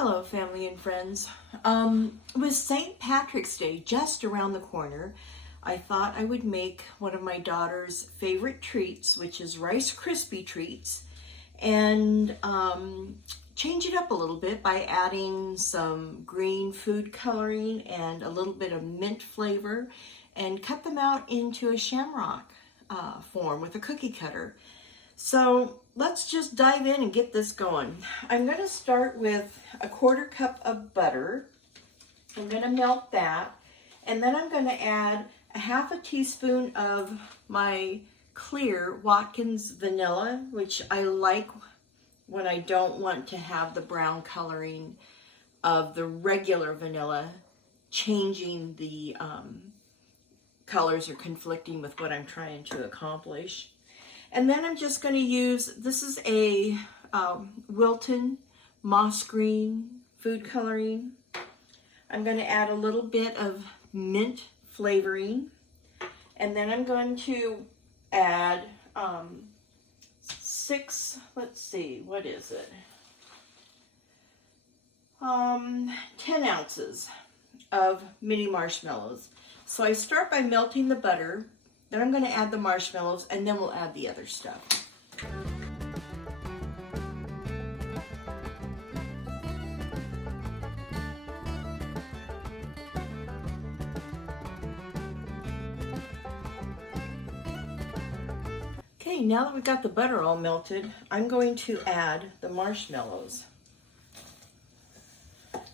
Hello, family and friends. With St. Patrick's Day just around the corner, I thought I would make one of my daughter's favorite treats, which is Rice Krispy Treats, and change it up a little bit by adding some green food coloring and a little bit of mint flavor, and cut them out into a shamrock form with a cookie cutter. So let's just dive in and get this going. I'm going to start with a 1/4 cup of butter. I'm going to melt that, and then I'm going to add a 1/2 teaspoon of my clear Watkins vanilla, which I like when I don't want to have the brown coloring of the regular vanilla changing the colors or conflicting with what I'm trying to accomplish. And then I'm just going to use, this is a Wilton moss green food coloring. I'm going to add a little bit of mint flavoring. And then I'm going to add 10 ounces of mini marshmallows. So I start by melting the butter. Then I'm going to add the marshmallows, and then we'll add the other stuff. Okay, now that we've got the butter all melted, I'm going to add the marshmallows.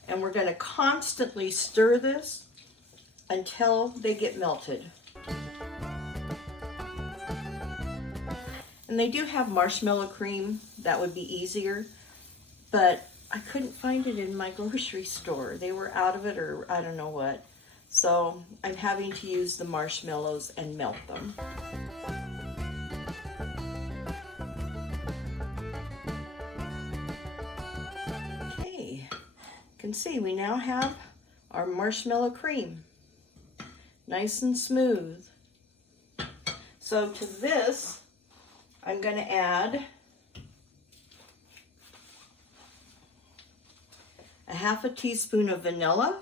And we're going to constantly stir this until they get melted. And they do have marshmallow cream, that would be easier, but I couldn't find it in my grocery store. They were out of it, or I don't know what. So I'm having to use the marshmallows and melt them. Okay, you can see we now have our marshmallow cream. Nice and smooth. So to this, I'm going to add a 1/2 teaspoon of vanilla.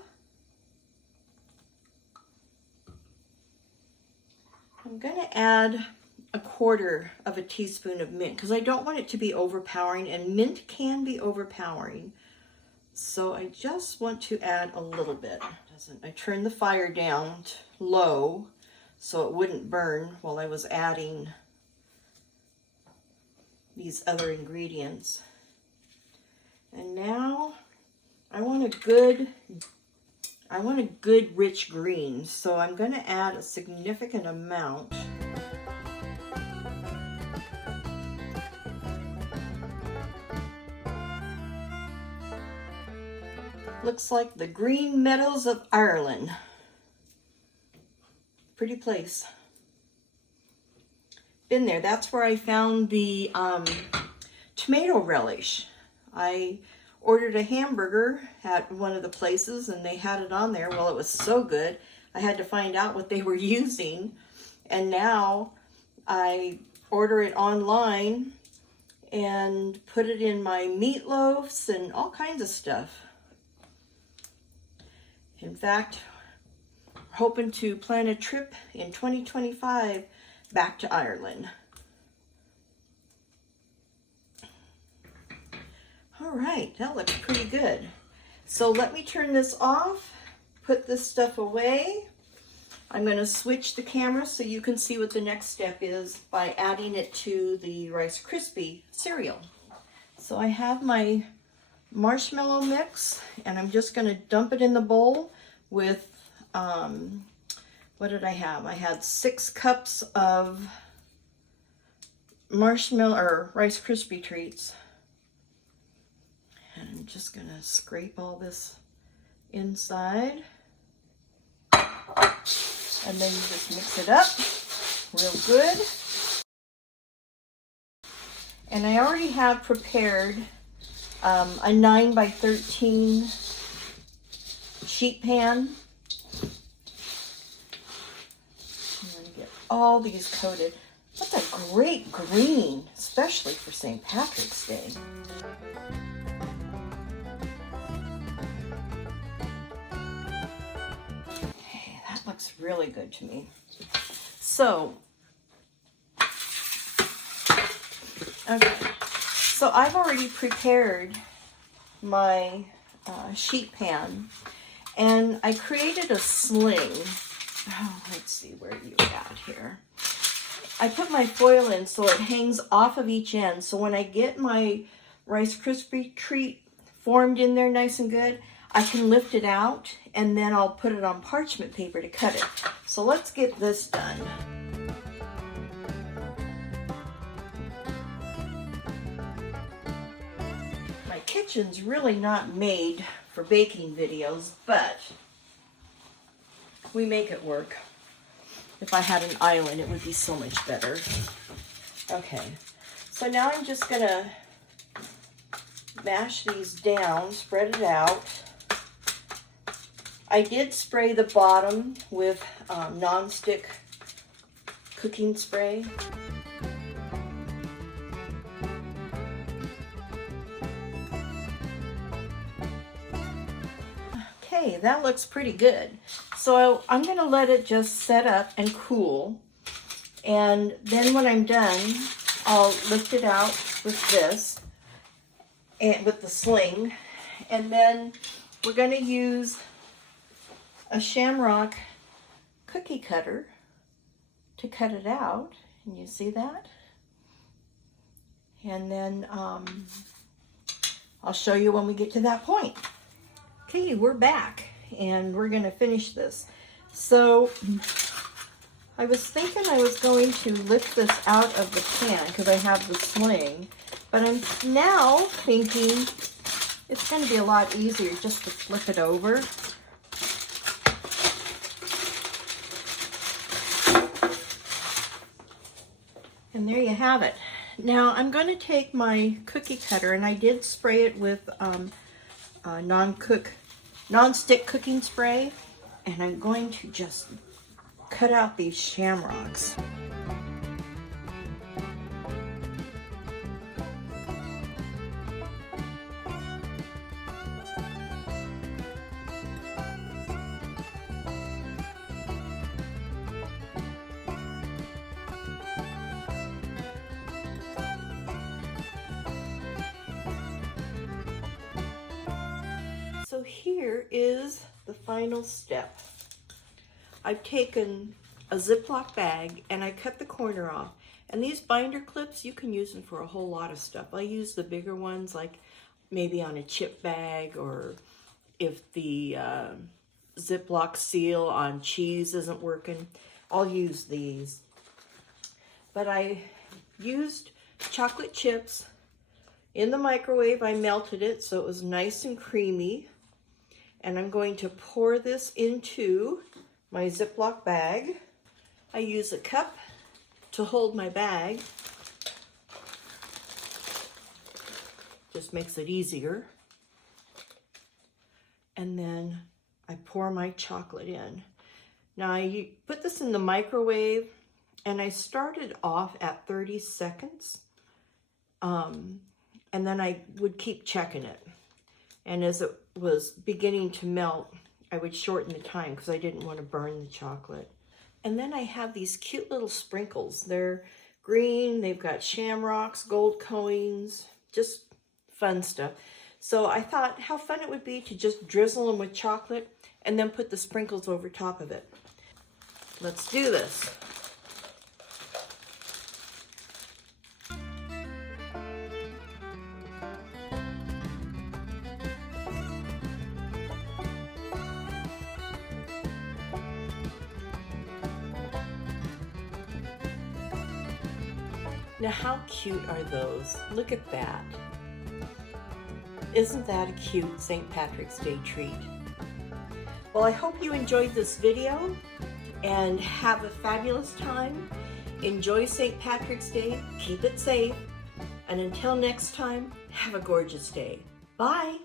I'm going to add a 1/4 teaspoon of mint because I don't want it to be overpowering, and mint can be overpowering. So I just want to add a little bit. I turned the fire down low so it wouldn't burn while I was adding these other ingredients. And now I want a good rich green, so I'm going to add a significant amount. Looks like the Green Meadows of Ireland. Pretty place. Been there. That's where I found the tomato relish. I ordered a hamburger at one of the places and they had it on there. Well, it was so good, I had to find out what they were using. And now I order it online and put it in my meatloafs and all kinds of stuff. In fact, hoping to plan a trip in 2025 back to Ireland. All right, that looks pretty good. So let me turn this off, put this stuff away. I'm going to switch the camera so you can see what the next step is by adding it to the Rice Krispie cereal. So I have my marshmallow mix, and I'm just going to dump it in the bowl with what did I have? I had 6 cups of marshmallow or Rice Krispie Treats. And I'm just going to scrape all this inside. And then you just mix it up real good. And I already have prepared a 9 by 13 sheet pan. All these coated. That's a great green, especially for St. Patrick's Day. really good to me. So, okay. So I've already prepared my sheet pan, and I created a sling. Oh, let's see where you got here. I put my foil in so it hangs off of each end. So when I get my Rice Krispy Treat formed in there nice and good, I can lift it out, and then I'll put it on parchment paper to cut it. So let's get this done. My kitchen's really not made for baking videos, but we make it work. If I had an island, it would be so much better. Okay, so now I'm just gonna mash these down, spread it out. I did spray the bottom with non-stick cooking spray. Okay, that looks pretty good. So I'm gonna let it just set up and cool. And then when I'm done, I'll lift it out with this, and with the sling. And then we're gonna use a Shamrock cookie cutter to cut it out. Can you see that? And then I'll show you when we get to that point. Okay, we're back and we're gonna finish this. So I was thinking I was going to lift this out of the pan because I have the sling, but I'm now thinking it's gonna be a lot easier just to flip it over. And there you have it. Now I'm going to take my cookie cutter, and I did spray it with non-stick cooking spray, and I'm going to just cut out these shamrocks. So here is the final step. I've taken a Ziploc bag and I cut the corner off. And these binder clips, you can use them for a whole lot of stuff. I use the bigger ones, like maybe on a chip bag, or if the Ziploc seal on cheese isn't working, I'll use these. But I used chocolate chips in the microwave. I melted it so it was nice and creamy. And I'm going to pour this into my Ziploc bag. I use a cup to hold my bag. Just makes it easier. And then I pour my chocolate in. Now I put this in the microwave, and I started off at 30 seconds. And then I would keep checking it. And as it was beginning to melt, I would shorten the time because I didn't want to burn the chocolate. And then I have these cute little sprinkles. They're green, they've got shamrocks, gold coins, just fun stuff. So I thought how fun it would be to just drizzle them with chocolate and then put the sprinkles over top of it. Let's do this. Now how cute are those? Look at that. Isn't that a cute St. Patrick's Day treat? Well, I hope you enjoyed this video and have a fabulous time. Enjoy St. Patrick's Day, keep it safe, and until next time, have a gorgeous day. Bye.